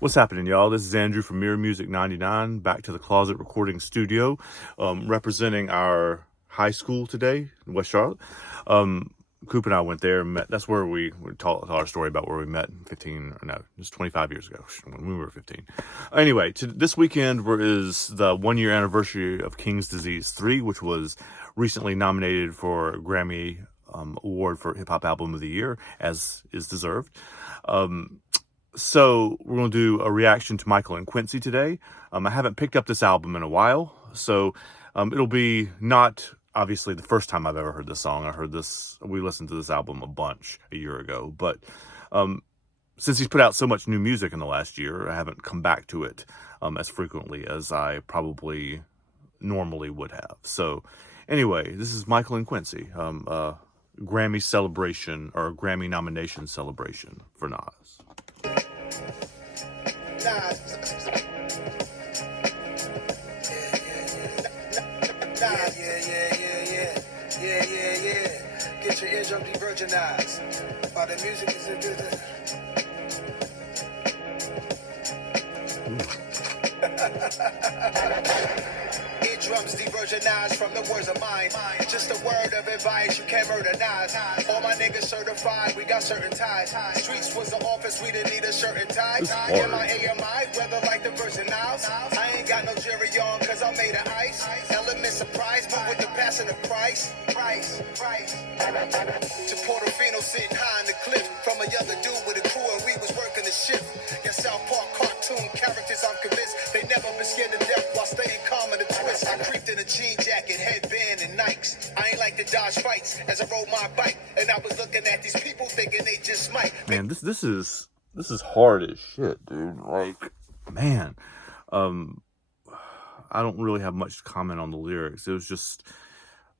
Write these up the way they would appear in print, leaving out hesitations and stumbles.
What's happening, y'all? This is Andrew from Mirror Music 99, back to the Closet Recording Studio, representing our high school today in West Charlotte. Coop and I went there and met. That's where we told our story about where we met 25 years ago, when we were 15. Anyway, this weekend is the 1-year anniversary of King's Disease 3, which was recently nominated for a Grammy award for Hip Hop Album of the Year, as is deserved. So we're going to do a reaction to Michael and Quincy today. I haven't picked up this album in a while, so it'll be not obviously the first time I've ever heard this song. We listened to this album a bunch a year ago, but since he's put out so much new music in the last year, I haven't come back to it as frequently as I probably normally would have. So anyway, this is Michael and Quincy, Grammy celebration or Grammy nomination celebration for NAS. Yeah. Get your eardrum de-virginized. While the music is a good. Eardrums de-virginized from the words of mine. Just a word of advice, you can't murder Nas. All my niggas certified, we got certain ties. Streets was the office, we didn't need a shirt and tie. AMI, weather like the Virgin Isles. I ain't got no jury on, cause I'm made of ice. Element surprise, but with the passing of price. To Portofino sitting high in the cliff. From a younger dude with a crew and we was working the shift. Your South Park cartoon characters, I'm convinced they never been scared to death while staying calm in the twist. I creeped in a jean jacket, headband, and Nikes. I ain't like to dodge fights as I rode my bike, and I was looking at these people thinking they just might. Man, this is hard as shit, dude. Like, man, I don't really have much to comment on the lyrics. It was just,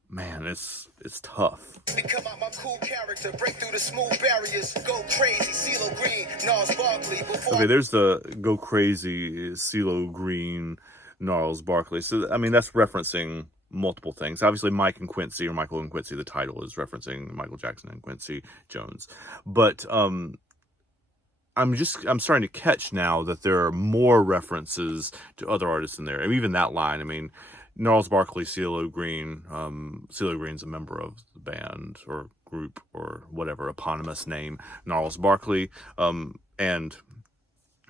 man, it's tough. Become out my cool character, break through the smooth barriers, go crazy, CeeLo Green, Nas Barkley. Okay, there's the go crazy, CeeLo Green, Gnarls Barkley. So, I mean, that's referencing multiple things. Obviously, Mike and Quincy, or Michael and Quincy, the title is referencing Michael Jackson and Quincy Jones. But I'm starting to catch now that there are more references to other artists in there. And even that line, I mean, Gnarls Barkley, CeeLo Green. CeeLo Green's a member of the band or group or whatever eponymous name, Gnarls Barkley. And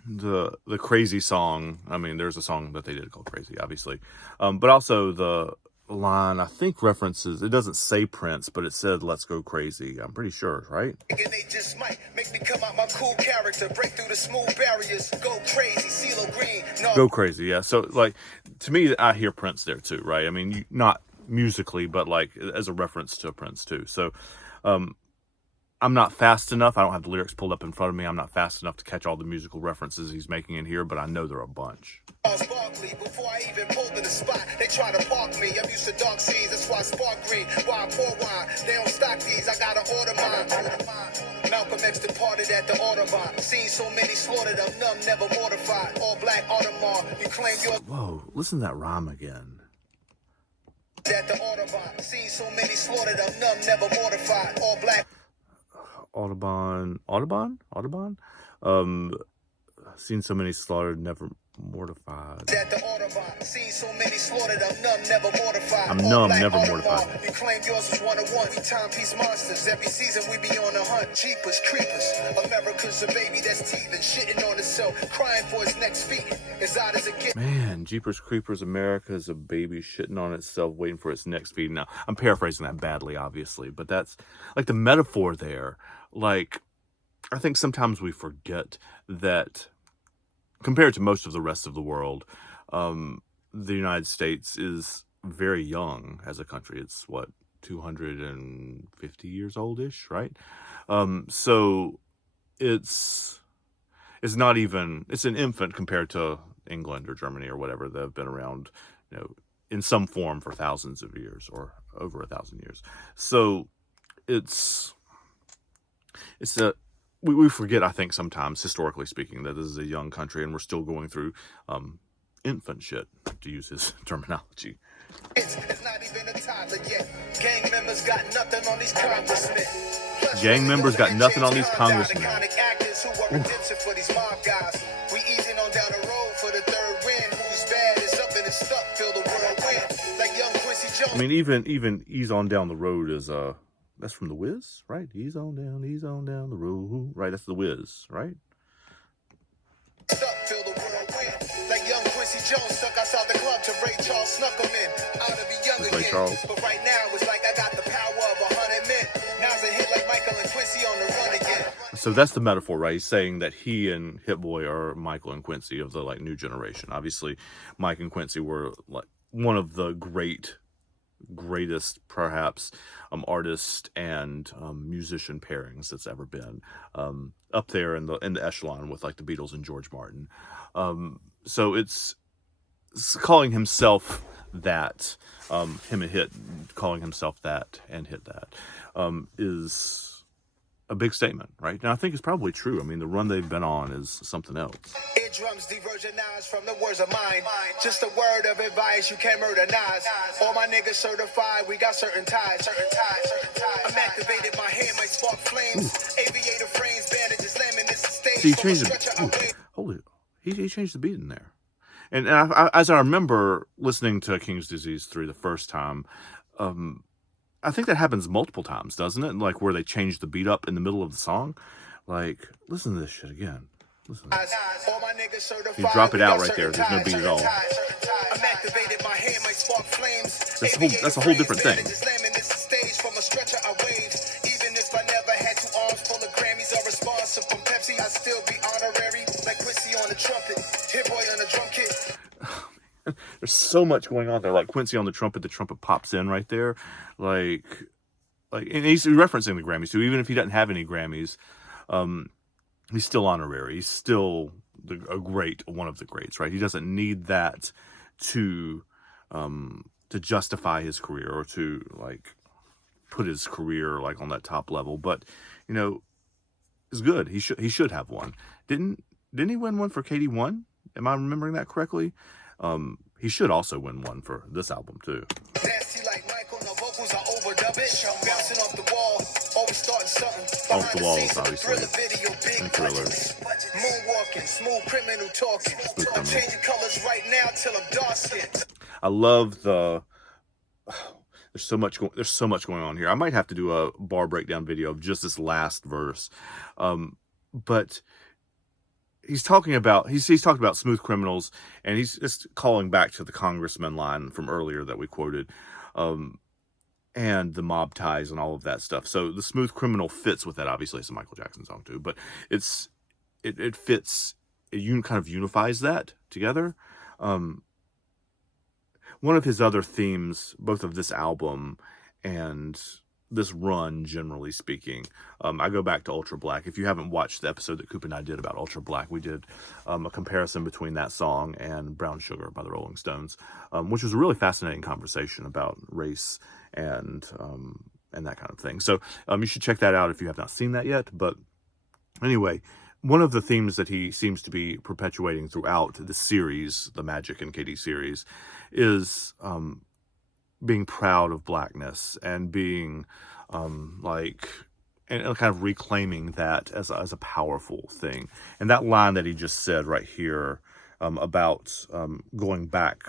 the Crazy song, I mean, there's a song that they did called Crazy, obviously. But also the line, I think, references, it doesn't say Prince, but it said "Let's Go Crazy." I'm pretty sure, right? They just might make me come out my cool character, break through the smooth barriers, go crazy, CeeLo Green. No. Go crazy, yeah. So, like, to me, I hear Prince there too, right? I mean, not musically, but like as a reference to Prince too. So, I'm not fast enough. I don't have the lyrics pulled up in front of me. I'm not fast enough to catch all the musical references he's making in here, but I know there are a bunch. Barkley, before I even pulled to the spot, they try to park me. I'm used to dark scenes, that's why I spark green. Why I pour wine? They don't stock these, I gotta order mine. Malcolm X departed at the Audubon. Seen so many slaughtered, I'm numb, never mortified. All black Audemars, you claim yours. Whoa, listen to that rhyme again. At the Audubon. Seen so many slaughtered, I'm numb, never mortified. All black. Audubon. Seen so many slaughtered, never mortified. At the Audubon, seen so many slaughtered, I'm numb, never mortified. I'm numb, never mortified. You claim yours was 101. We timepiece monsters. Every season we be on the hunt. Jeepers, creepers. America's a baby that's teething, shitting on itself, crying for its next feet. As odd as it gets. Man, Jeepers Creepers, America is a baby shitting on itself, waiting for its next feed. Now, I'm paraphrasing that badly, obviously, but that's like the metaphor there. Like, I think sometimes we forget that compared to most of the rest of the world, the United States is very young as a country. It's, 250 years old-ish, right? So it's not even, it's an infant compared to England or Germany or whatever that have been around, in some form for thousands of years or over 1,000 years. So we forget, I think, sometimes, historically speaking, that this is a young country and we're still going through infant shit, to use his terminology. It's not even a toddler yet. Gang members got nothing on these congressmen. Gang members got nothing on these congressmen. Iconic actors who are redemption for these mob guys. We easy I mean, even Ease On Down the Road is that's from The Wiz, right? Ease on down the road, right? That's The Wiz, right? Feel the world win. Like young Quincy Jones stuck outside the club to Ray Charles snuck him in. Out to be young That's Ray again. Charles. But right now it's like I got the power of 100 men. Now's a hit like Michael and Quincy on the run again. So that's the metaphor, right? He's saying that he and Hit Boy are Michael and Quincy of the like new generation. Obviously, Mike and Quincy were like one of the greatest perhaps artist and musician pairings that's ever been, up there in the echelon with like the Beatles and George Martin. So it's calling himself that, him and Hit calling himself that and Hit that, is a big statement, right? And I think it's probably true. I mean, the run they've been on is something else. Eardrums diversionized from the words of mine. Just a word of advice, you can't murder Nas. All my niggas certified, we got certain ties. I'm activated, my hand might spark flames. Aviator frames, bandages, laminates, the stage. So he changed the holy, he changed the beat in there. And as I remember listening to King's Disease 3 the first time, I think that happens multiple times, doesn't it? Like where they change the beat up in the middle of the song. Like, listen to this shit again. Listen to this. You drop it out right there. There's no beat at all. I'm activated, my hand might spark flames. That's a whole different thing. From a stretcher I wave. Even if I never had 2 arms full of Grammys or responsive from Pepsi, I'd still be honorary. Like Quincy on the trumpet, Hit Boy on the drum kit. There's so much going on there. Like Quincy on the trumpet pops in right there. Like, and he's referencing the Grammys too. Even if he doesn't have any Grammys, he's still honorary. He's still one of the greats, right? He doesn't need that to justify his career or to like put his career like on that top level. But you know, it's good. He should have one. Didn't he win one for KD1? Am I remembering that correctly? He should also win one for this album too. Nasty like Michael, no vocals are overdub it. Bouncing off the wall, always starting something. Off the walls, obviously. Video, big And Thriller. Moonwalking, smooth criminal talking. I'm changing colors right now till I'm dark skinned. I love the. There's so much going on here. I might have to do a bar breakdown video of just this last verse, but. He's talking about Smooth Criminals, and he's just calling back to the Congressman line from earlier that we quoted, and the mob ties and all of that stuff. So the Smooth Criminal fits with that. Obviously, it's a Michael Jackson song too, but it fits. It kind of unifies that together. One of his other themes, both of this album and this run, generally speaking, I go back to Ultra Black. If you haven't watched the episode that Coop and I did about Ultra Black, we did a comparison between that song and Brown Sugar by the Rolling Stones, which was a really fascinating conversation about race and that kind of thing. So you should check that out if you have not seen that yet. But anyway, one of the themes that he seems to be perpetuating throughout the series, the Magic and KD series, is being proud of blackness and being and kind of reclaiming that as a powerful thing. And that line that he just said right here about going back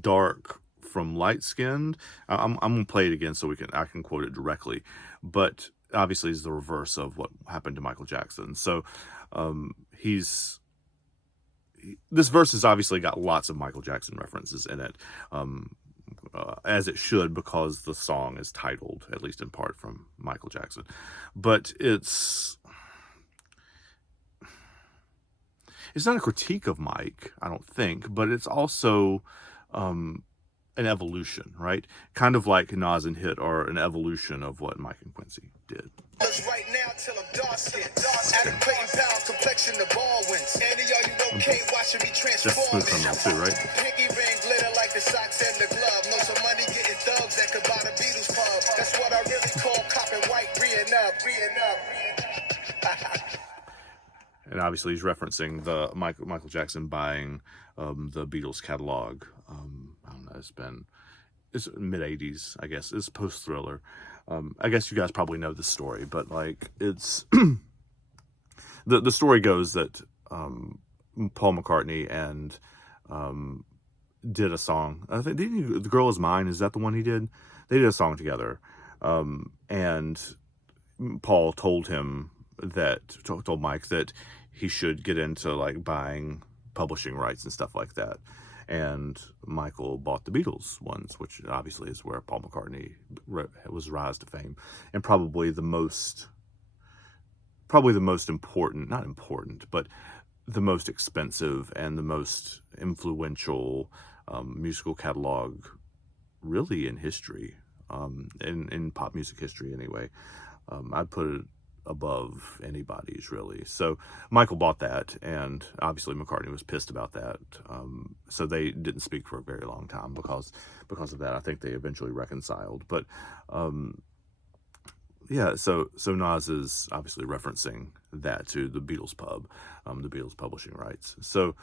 dark from light skinned, I'm gonna play it again so I can quote it directly, but obviously is the reverse of what happened to Michael Jackson. So this verse has obviously got lots of Michael Jackson references in it. As it should, because the song is titled, at least in part, from Michael Jackson. But it's not a critique of Mike, I don't think, but it's also an evolution, right? Kind of like Nas and Hit are an evolution of what Mike and Quincy did. Right now till I'm dark skinned. Adam Clayton Powell, complexion the ball wins. Andy, are you okay watching me transform? That's Smooth Criminal too, right? Pinky ring glitter like the socks and the glove. Know some money getting thugs that could buy the Beatles pub. That's what I really call copping white, reeing up. And obviously he's referencing the Michael Jackson buying the Beatles catalog. I don't know, it's mid-'80s, I guess. It's post-Thriller. I guess you guys probably know the story, but like it's the story goes that Paul McCartney and did a song. I think The Girl Is Mine. Is that the one he did? They did a song together. And Paul told Mike that he should get into like buying publishing rights and stuff like that. And Michael bought the Beatles ones, which obviously is where Paul McCartney was rise to fame, and probably the most important, not important, but the most expensive and the most influential musical catalog really in history, in pop music history anyway. I'd put it above anybody's really. So Michael bought that, and obviously McCartney was pissed about that. So they didn't speak for a very long time because of that. I think they eventually reconciled. But yeah, so Nas is obviously referencing that to the Beatles pub, the Beatles publishing rights. So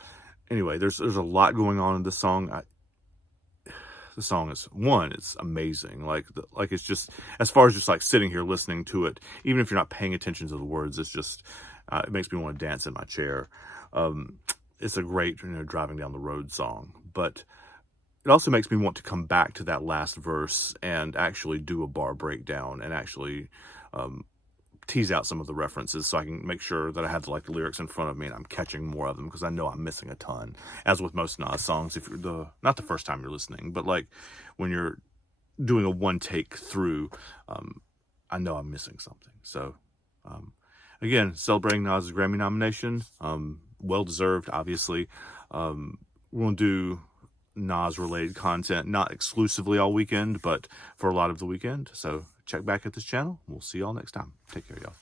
anyway, there's a lot going on in this song. The song is it's amazing. Like it's just, as far as just like sitting here listening to it, even if you're not paying attention to the words, it's just, it makes me want to dance in my chair. It's a great, driving down the road song, but it also makes me want to come back to that last verse and actually do a bar breakdown and actually, tease out some of the references so I can make sure that I have the lyrics in front of me and I'm catching more of them, because I know I'm missing a ton. As with most Nas songs, if you're not the first time you're listening, but like when you're doing a one take through, I know I'm missing something. So again, celebrating Nas' Grammy nomination, well deserved, obviously. We're gonna do Nas related content, not exclusively all weekend, but for a lot of the weekend. So check back at this channel. We'll see y'all next time. Take care, y'all.